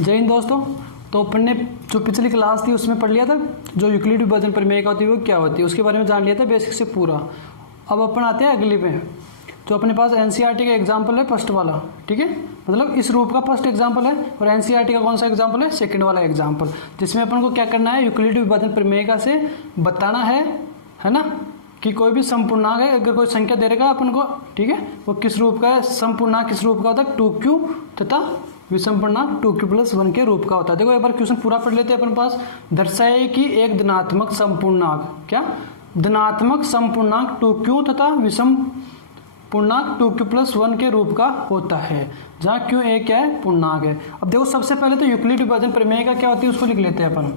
जय हिंद दोस्तों। तो अपन ने जो पिछली क्लास थी उसमें पढ़ लिया था जो यूक्लिड विभाजन प्रमेय का होती है वो क्या होती है उसके बारे में जान लिया था बेसिक से पूरा। अब अपन आते हैं अगली पे, जो अपने पास एनसीईआरटी का एग्जाम्पल है फर्स्ट वाला, ठीक है, मतलब इस रूप का फर्स्ट एग्जाम्पल है और एनसीईआरटी का कौन सा एग्जाम्पल है, सेकंड वाला एग्जाम्पल, जिसमें अपन को क्या करना है, यूक्लिड विभाजन प्रमेय का से बताना है ना, कि कोई भी संपूर्णांक है, अगर कोई संख्या दे रहेगा अपन को, ठीक है, वो किस रूप का है, संपूर्णांक किस रूप का होता है, 2q तथा विषम पूर्णांक 2q+1 के रूप का होता है। देखो एक बार क्वेश्चन पूरा पढ़ लेते हैं अपन पास। दर्शाए कि एक धनात्मक संपूर्णांक, क्या धनात्मक संपूर्णांक 2q तथा विषम पूर्णांक 2q+1 के रूप का होता है, जहाँ q एक क्या है, पूर्णांक है। अब देखो सबसे पहले तो यूक्लिड विभाजन प्रमेय का क्या होती है उसको लिख लेते हैं अपन।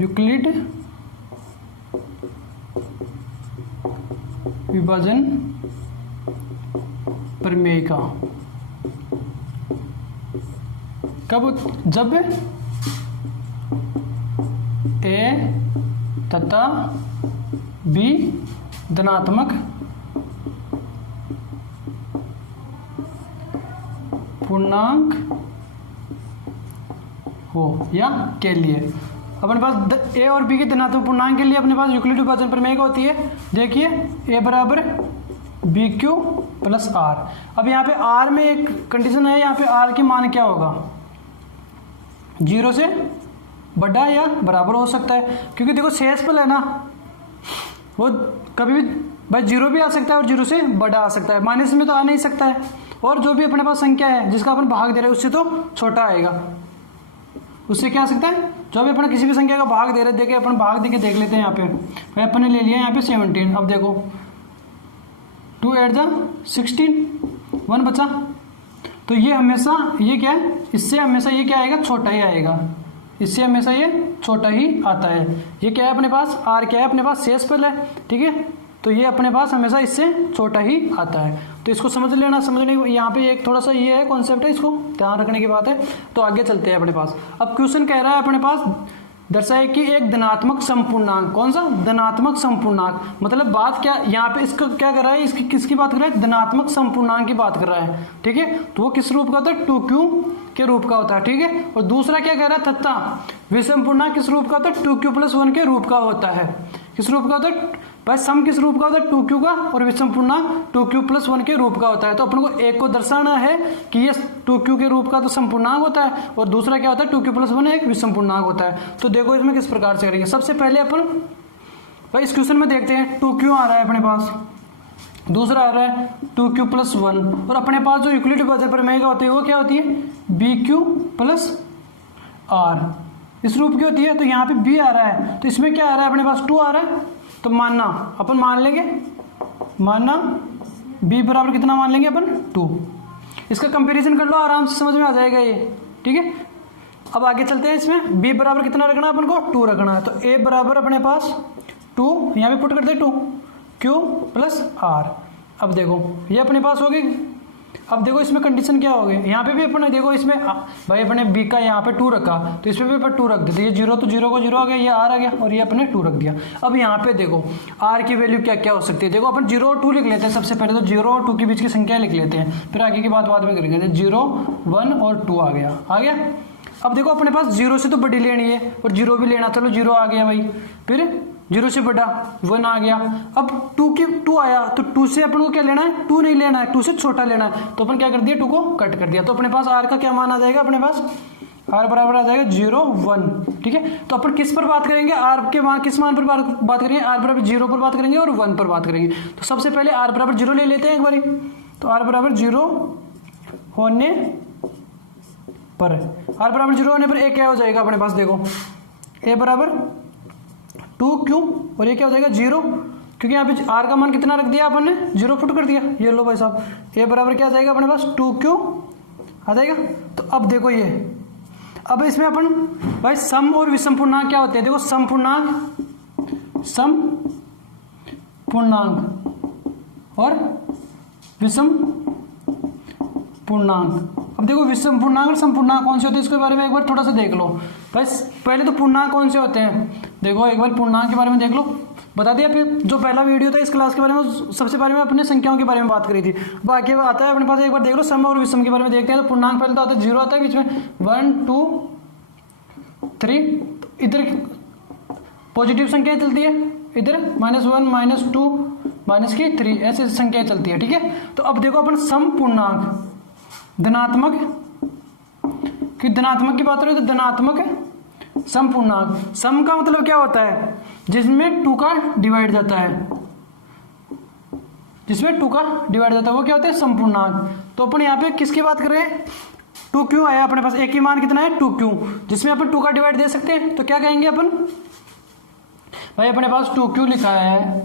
यूक्लिड विभाजन प्रमेय का कब, जब a तथा b धनात्मक पूर्णांक हो या के लिए अपने पास a और b के धनात्मक पूर्णांक के लिए अपने पास यूक्लिड विभाजन प्रमेय का होती है। देखिए a बराबर BQ+R। अब यहाँ पे R में एक कंडीशन है, यहाँ पे R की मान क्या होगा, 0 से बड़ा या बराबर हो सकता है, क्योंकि देखो शेषफल है ना, वो कभी भी भाई 0 भी आ सकता है और 0 से बड़ा आ सकता है, माइनस में तो आ नहीं सकता है, और जो भी अपने पास संख्या है जिसका अपन भाग दे रहे हैं उससे तो छोटा आएगा, उससे क्या आ सकता है, जो भी अपन किसी भी संख्या का भाग दे रहे हैं, देखे अपन भाग देके देख लेते हैं। यहाँ पे भाई अपन ने ले लिया यहाँ पे 17। अब देखो 2 8 जा 16, 1 बचा, तो ये हमेशा ये क्या है, इससे हमेशा ये क्या आएगा, छोटा ही आएगा, इससे हमेशा ये छोटा ही आता है। ये क्या है अपने पास, आर क्या है अपने पास, शेषफल है, ठीक है, तो ये अपने पास हमेशा इससे छोटा ही आता है। तो इसको समझ लेना, समझने यहाँ पे एक थोड़ा सा ये है कॉन्सेप्ट है, इसको ध्यान रखने की बात है। तो आगे चलते हैं अपने पास। अब क्वेश्चन कह रहा है अपने पास, दर्शाए कि एक धनात्मक संपूर्णांक, कौन सा, धनात्मक संपूर्णांक, मतलब बात क्या यहाँ पे इसका क्या कर रहा है, इसकी किसकी बात कर रहा है, धनात्मक संपूर्णांक की बात कर रहा है, ठीक है, तो वो किस रूप का होता है, 2q के रूप का होता है, ठीक है। और दूसरा क्या कह रहा है, तथा विषम पूर्णांक किस रूप का होता है, 2q+1 के रूप का होता है, किस रूप का होता है भाई, सम किस रूप का होता है, 2q का, और विषम पूर्णांक 2q+1 के रूप का होता है। तो अपन को एक को दर्शाना है कि ये 2q के रूप का तो संपूर्णांक होता है, और दूसरा क्या होता है, 2q+1 एक विषम पूर्णांक होता है। तो देखो इसमें किस प्रकार से करेंगे। सबसे पहले अपन भाई इस क्वेश्चन में देखते हैं, 2q आ रहा है अपने पास, दूसरा आ रहा है 2q+1, और अपने पास जो यूक्लिड विभाजन प्रमेय का होती है वो क्या होती है, BQ+R, इस रूप की होती है। तो यहाँ पे b आ रहा है, तो इसमें क्या आ रहा है अपने पास, 2 आ रहा है, तो मानना अपन मान लेंगे, मानना b बराबर कितना मान लेंगे अपन, 2। इसका कंपैरिजन कर लो, आराम से समझ में आ जाएगा ये, ठीक है। अब आगे चलते हैं, इसमें b बराबर कितना रखना है अपन को, 2 रखना है, तो a बराबर अपने पास 2, यहाँ पे पुट कर दे 2q+R। अब देखो ये अपने पास हो गई। अब देखो इसमें कंडीशन क्या हो गई, यहाँ पे भी अपने देखो इसमें भाई अपने b का यहाँ पे 2 रखा, तो इसमें भी अपन 2 रख देते, ये 0 तो 0 को 0 आ गया, ये r आ गया, और ये अपने 2 रख दिया। अब यहाँ पे देखो r की वैल्यू क्या क्या हो सकती है, देखो अपन 0 और 2 लिख लेते हैं। सबसे पहले तो 0 और 2 के बीच की संख्या लिख लेते हैं, फिर आगे की बात बाद में करेंगे। 0 1 और 2 आ गया, आ गया। अब देखो अपने पास 0 से तो बड़ी लेनी है और 0 भी लेना, चलो 0 आ गया भाई, फिर 0 से बड़ा 1 आ गया। अब 2 आया, तो 2 से अपन को क्या लेना है, 2 नहीं लेना है, 2 से छोटा लेना है, तो अपन क्या कर दिया, 2 को कट कर दिया। तो अपने पास r का क्या मान आ जाएगा, अपने पास r बराबर आ जाएगा 0 1, ठीक है। तो अपन किस पर बात करेंगे, r के मान, किस मान पर बात करेंगे, r बराबर 0 पर बात करेंगे और 1 पर बात करेंगे। तो सबसे पहले r बराबर 0 ले लेते हैं एक बारी, तो r बराबर 0 होने पर, r बराबर 0 होने पर a क्या हो जाएगा अपने पास, देखो a बराबर 2q, और ये क्या हो जाएगा 0, क्योंकि यहाँ पे r का मान कितना रख दिया अपन ने, 0 पुट कर दिया। ये लो भाई साहब, a बराबर क्या आ जाएगा अपने पास, 2q आ जाएगा। तो अब देखो ये, अब इसमें अपन भाई सम और विषम पूर्णांक क्या होते हैं, देखो सम पूर्णांक और विषम पूर्णांक। अब देखो विषम पूर्णांक और सम पूर्णांक कौन से होते हैं, इसके बारे में एक बार थोड़ा सा देख लो। बस पहले तो पूर्णांक कौन से होते हैं, देखो एक बार पूर्णांक के बारे में देख लो। बता दिया। फिर जो पहला वीडियो था इस क्लास के बारे में, सबसे पहले में अपने संख्याओं के बारे में बात करी थी। बाकी आता है अपने पास, एक बार देख लो सम और विषम के बारे में देखते हैं। तो पूर्णांक पहले तो आता है 0 आता है बीच में, 1 2 3, इधर पॉजिटिव संख्याएं चलती है, इधर -1 -2 -3 ऐसे संख्याएं चलती है, ठीक है। तो अब देखो अपन सम पूर्णांक धनात्मक, कि धनात्मक की बात करें तो धनात्मक सम पूर्णांक, सम का मतलब क्या होता है, जिसमें 2 का डिवाइड जाता है, जिसमें 2 का डिवाइड जाता है वो क्या होता है समपूर्णांक। तो अपन यहाँ पे किसकी बात कर रहे हैं, 2q आया अपने पास, एक ही मान कितना है 2q, जिसमें अपन 2 का डिवाइड दे सकते हैं। तो क्या कहेंगे अपन, भाई अपने पास 2q लिखा है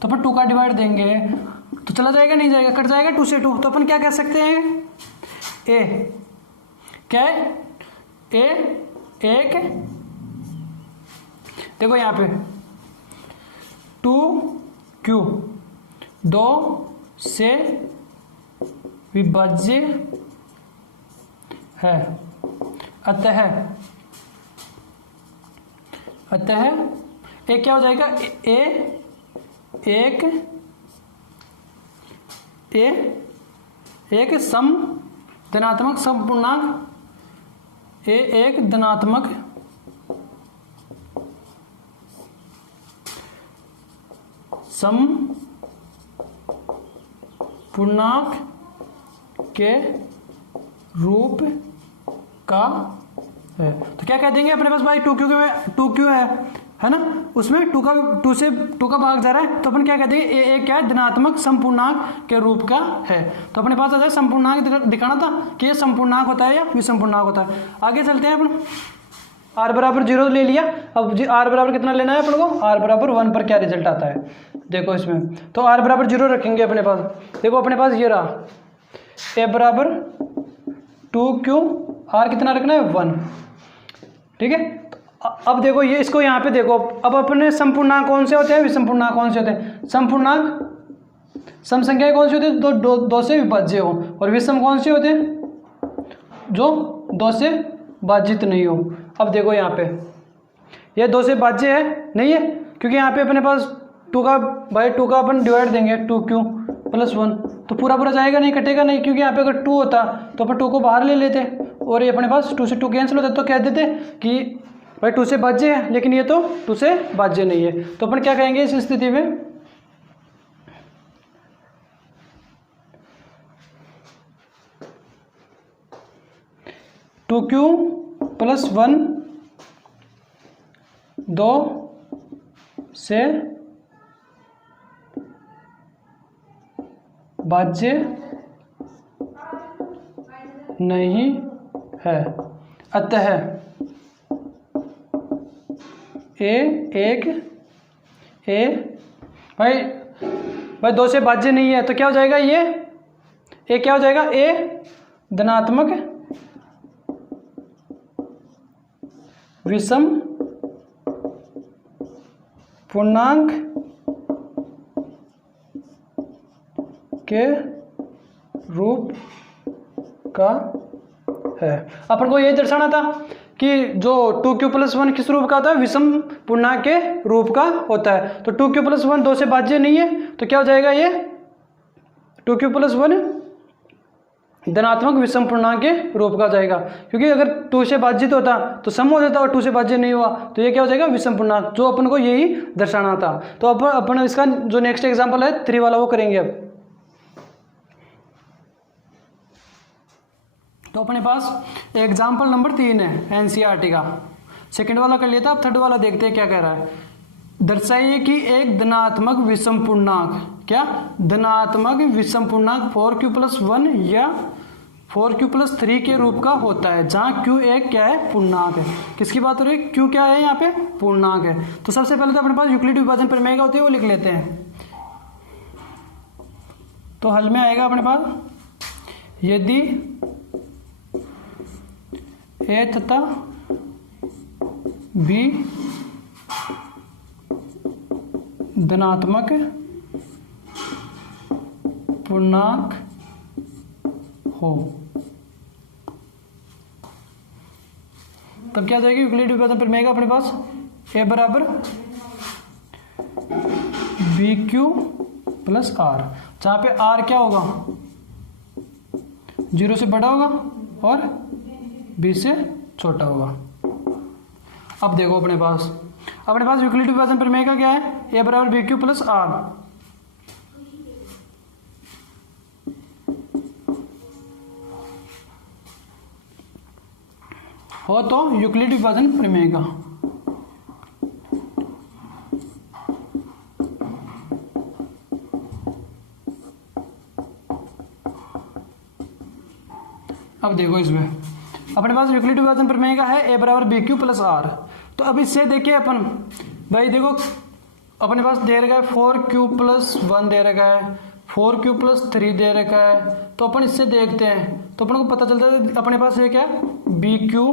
तो अपन 2 का डिवाइड देंगे तो चला जाएगा नहीं जाएगा, कट जाएगा 2 से 2। तो अपन क्या कह सकते हैं, ए क्या है, ए एक, देखो यहाँ पे 2q 2 से विभाज्य है, अतः ए क्या हो जाएगा, एक सम धनात्मक सम पूर्णांक, एक धनात्मक सम पूर्णांक के रूप का है। तो क्या कह देंगे अपने पास, भाई 2q है ना, उसमें 2 से 2 का भाग जा रहा है, तो अपन क्या कहते हैं, ए क्या है, धनात्मक समपूर्णांक के रूप का है। तो अपने पास आता है समपूर्णांक दिखाना था कि ये समपूर्णांक होता है या विषम पूर्णांक होता है। आगे चलते हैं अपन, r बराबर 0 ले लिया, अब r बराबर कितना लेना है अपन को, r बराबर 1 पर क्या रिजल्ट आता है देखो इसमें। तो r बराबर 0 रखेंगे अपने पास, देखो अपने पास ये रहा, a बराबर 2q, r कितना रखना है 1, ठीक है। अब देखो ये इसको यहाँ पे देखो, अब अपने समपूर्णांक कौन से होते हैं, विषम पूर्णांक कौन से होते हैं, समपूर्णांक सम संख्याएं कौन सी होती है, दो से विभाज्य हो, और विषम कौन से होते हैं, जो 2 से भाजित नहीं हो। अब देखो यहाँ पे ये 2 से भाज्य है नहीं है, क्योंकि यहाँ पे अपने पास 2 का अपन डिवाइड देंगे 2q + 1, तो पूरा जाएगा नहीं, कटेगा नहीं, क्योंकि यहाँ पे अगर 2 होता तो अपन 2 को बाहर ले लेते और ये अपने पास 2 से 2 कैंसिल होता, तो कह देते कि भाई 2 से भाज्य है, लेकिन ये तो 2 से भाज्य नहीं है। तो अपन क्या कहेंगे इस स्थिति में, टू क्यू + 1 2 से भाज्य नहीं है, अतः भाई 2 से भाज्य नहीं है, तो क्या हो जाएगा ये, ए क्या हो जाएगा, ए धनात्मक विषम पूर्णांक के रूप का है। अपन को ये दर्शाना था कि जो 2q + 1 किस रूप का होता है, विषम पूर्णांक के रूप का होता है। तो 2q + 1 2 से भाज्य नहीं है, तो क्या हो जाएगा ये 2q + 1 धनात्मक विषम पूर्णांक के रूप का जाएगा, क्योंकि अगर 2 से भाजित होता तो सम हो जाता और 2 से भाज्य नहीं हुआ, तो ये क्या हो जाएगा विषम पूर्णांक, जो अपन को यही दर्शाना था। तो अब अपन इसका जो नेक्स्ट एग्जाम्पल है 3 वाला वो करेंगे। अब तो अपने पास एग्जाम्पल नंबर 3 है एनसीईआरटी का, सेकंड वाला कर लिया था, अब थर्ड वाला देखते हैं क्या कह रहा है। दर्शाइए कि एक धनात्मक विषम पूर्णांक, क्या धनात्मक विषम पूर्णांक 4q + 1 या 4q + 3 के रूप का होता है, जहाँ q एक क्या है, पूर्णांक है। किसकी बात हो रही है, q क्या है यहाँ पे, पूर्णांक है। तो सबसे पहले तो अपने पास यूक्लिड विभाजन प्रमेय का होती है वो लिख लेते हैं। तो हल में आएगा अपने पास, यदि ए तथा बी धनात्मक पूर्णांक हो, तब क्या आ जाएगी यूक्लिड विभाजन प्रमेय का अपने पास, ए बराबर बी क्यू प्लस आर, जहाँ पे आर क्या होगा, 0 से बड़ा होगा और बी से छोटा होगा। अब देखो अपने पास यूक्लिड विभाजन प्रमेय का क्या है, ए बराबर बी क्यू प्लस आर। हो तो यूक्लिड विभाजन प्रमेय का अब देखो इसमें अपने पास यूक्लिड विभाजन प्रमेय का है ए बराबर बी क्यू प्लस आर। तो अब इससे देखिए अपन भाई देखो अपने पास दे रखा है 4q प्लस 1 दे रखा है, 4q प्लस 3 दे रखा है। तो अपन इससे देखते हैं तो अपन को पता चलता है अपने पास ये क्या है, बी क्यू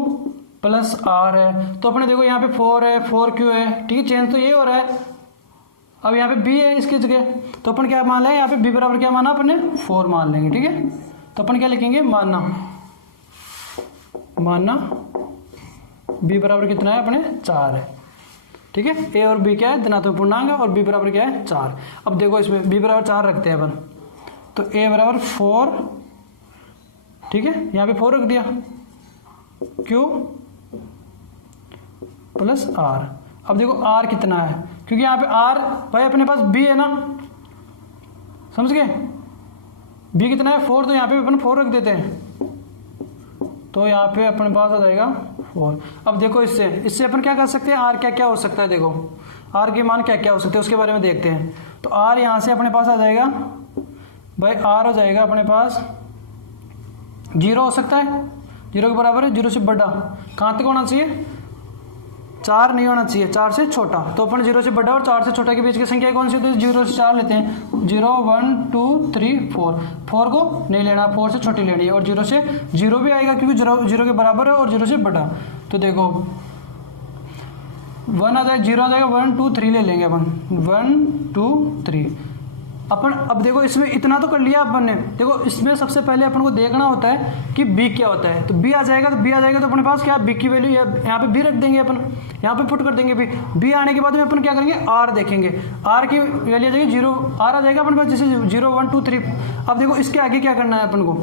प्लस आर है। तो अपने देखो यहाँ पे 4 है, 4q है, ठीक है, चेंज तो ये हो रहा है। अब यहाँ पे b है इसकी जगह, तो अपन क्या मान लें, यहाँ पे b बराबर क्या माना अपने 4 मान लेंगे, ठीक है। तो अपन क्या लिखेंगे, मानना b बराबर कितना है अपने 4 है, ठीक है। a और b क्या है, धनात्मक पूर्णांक है और b बराबर क्या है 4। अब देखो इसमें b बराबर 4 रखते हैं अपन, तो a बराबर 4, ठीक है, यहाँ पे 4 रख दिया, q प्लस r। अब देखो r कितना है, क्योंकि यहाँ पे r भाई अपने पास b है ना, समझ गए, b कितना है 4, तो यहाँ पे अपन 4 रख देते हैं, तो यहाँ पे अपने पास आ जाएगा 4। अब देखो इससे अपन क्या कर सकते हैं, r क्या क्या हो सकता है, देखो r के मान क्या क्या हो सकते हैं उसके बारे में देखते हैं। तो r यहाँ से अपने पास आ जाएगा भाई, r हो जाएगा अपने पास 0 हो सकता है, 0 के बराबर है, 0 से बड़ा, कहाँ तक होना चाहिए, 4 नहीं होना चाहिए, 4 से छोटा। तो अपन 0 से बड़ा और 4 से छोटा के बीच की संख्या कौन सी होती है, 0 से 4 लेते हैं, 0 1 2 3 4, 4 को नहीं लेना, 4 से छोटी लेनी है, और 0 से 0 भी आएगा क्योंकि 0 के बराबर है और 0 से बड़ा। तो देखो 1 आ जाएगा, 0 आ जाएगा, 1 2 3 ले लेंगे अपन, 1 2 3 अपन। अब देखो इसमें इतना तो कर लिया अपन ने, देखो इसमें सबसे पहले अपन को देखना होता है कि b क्या होता है। तो b आ जाएगा, तो अपने पास क्या है, b की वैल्यू यहाँ पे b रख देंगे अपन, यहाँ पे पुट कर देंगे b आने के बाद में अपन क्या करेंगे, r देखेंगे, r की वैल्यू आ जाएगी 0, r आ जाएगा अपने पास जैसे 0 1 2 3। अब देखो इसके आगे क्या करना है अपन को,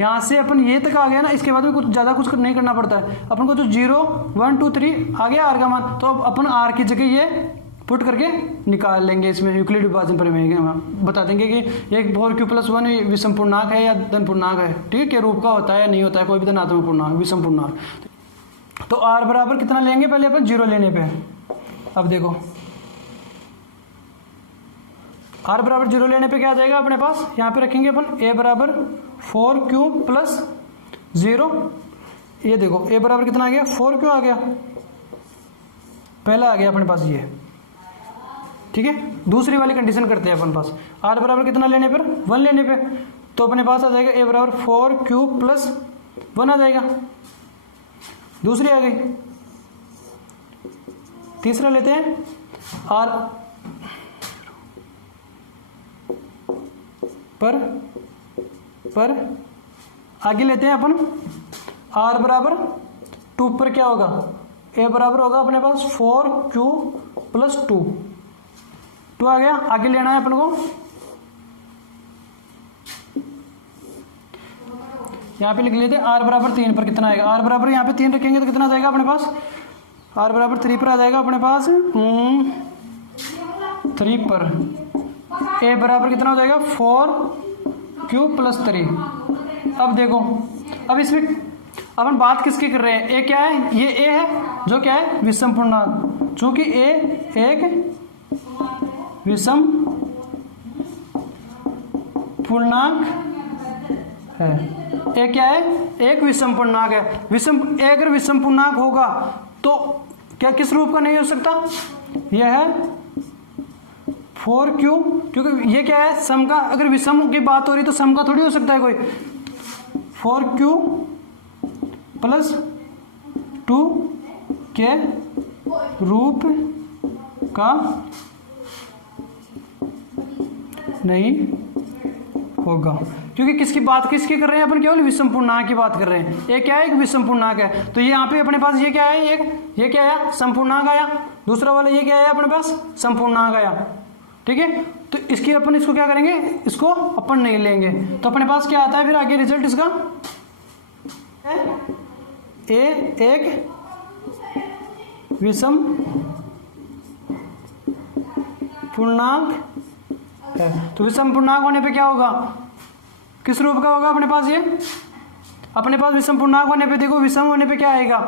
यहाँ से अपन ये तक आ गया ना, इसके बाद में कुछ ज़्यादा कुछ नहीं करना पड़ता है अपन को। तो 0 1 2 3 आ गया r का मान, तो अब अपन r की जगह ये पुट करके निकाल लेंगे। इसमें यूक्लिड विभाजन प्रमेय बता देंगे कि एक 4q प्लस 1 विषम पूर्णांक है या धन पूर्णांक है, ठीक है, के रूप का होता है या नहीं होता है, कोई भी धनात्मक पूर्णांक विषम पूर्णांक। तो r बराबर कितना लेंगे, पहले अपन 0 लेने पे। अब देखो r बराबर 0 लेने पे क्या आ जाएगा अपने पास, यहाँ पे रखेंगे अपन a बराबर 4q प्लस 0। ये देखो a बराबर कितना आ गया, 4q आ गया, पहला आ गया अपने पास ये, ठीक है। दूसरी वाली कंडीशन करते हैं अपन पास, r बराबर कितना लेने पर 1 लेने पे, तो अपने पास आ जाएगा a बराबर 4q प्लस 1 आ जाएगा, दूसरी आ गई। तीसरा लेते हैं r पर आगे लेते हैं अपन r बराबर 2 पर क्या होगा, a बराबर होगा अपने पास 4q प्लस 2 आ गया। आगे लेना है अपन को, यहाँ पे लिख लेते हैं r बराबर 3 पर कितना आएगा, r बराबर यहाँ पे 3 रखेंगे तो कितना आ जाएगा अपने पास, r बराबर 3 पर आ जाएगा अपने पास 3 पर a बराबर कितना हो जाएगा 4q प्लस 3। अब देखो अब इसमें अपन बात किसकी कर रहे हैं, a क्या है, ये a है जो क्या है विषम पूर्णांक, चूंकि a एक विषम पूर्णांक है, a क्या है, एक विषम पूर्णांक है। अगर विषम पूर्णांक होगा तो क्या किस रूप का नहीं हो सकता, यह है 4q, क्योंकि ये क्या है सम का, अगर विषम की बात हो रही तो सम का थोड़ी हो सकता है कोई, 4q प्लस 2 के रूप का नहीं होगा, क्योंकि किसकी कर रहे हैं अपन, केवल विषम पूर्णांक की बात कर रहे हैं। ये क्या है, एक विषम पूर्णांक है, तो ये यहाँ पे अपने पास ये क्या है, ये क्या आया, समपूर्णांक आया, दूसरा वाला ये क्या आया अपने पास, समपूर्णांक आया, ठीक है। तो इसकी अपन इसको क्या करेंगे, इसको अपन नहीं लेंगे, तो अपने पास क्या आता है फिर आगे रिजल्ट इसका, ए एक विषम पूर्णांक है। तो विषम पूर्णांक होने पे क्या होगा, किस रूप का होगा अपने पास, ये अपने पास विषम पूर्णांक होने पे देखो, विषम होने पे क्या आएगा,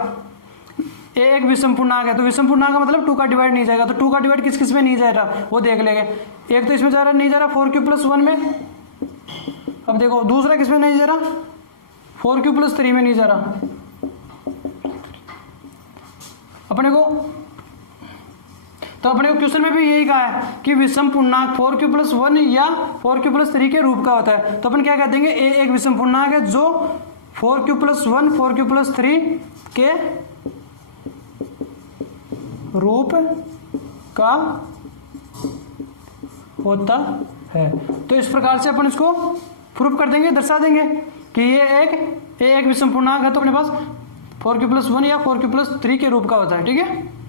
ए एक विषम पूर्णांक है, तो विषम पूर्णांक का मतलब 2 का डिवाइड नहीं जाएगा, तो 2 का डिवाइड किस किस में नहीं जा रहा वो देख लेंगे। एक तो इसमें जा रहा नहीं जा रहा 4q+1 में, अब देखो दूसरा किस में नहीं जा रहा 4q+3 में नहीं जा रहा। अपने को क्वेश्चन में भी यही कहा है कि विषम पूर्णांक 4q+1 या 4q+3 के रूप का होता है, तो अपन क्या कह देंगे, ए एक विषम पूर्णांक है जो 4q+1 4q+3 के रूप का होता है। तो इस प्रकार से अपन इसको प्रूफ कर देंगे, दर्शा देंगे कि ये एक विषम पूर्णांक है, तो अपने पास 4q+1 या 4q+3 के रूप का होता है। ठीक है।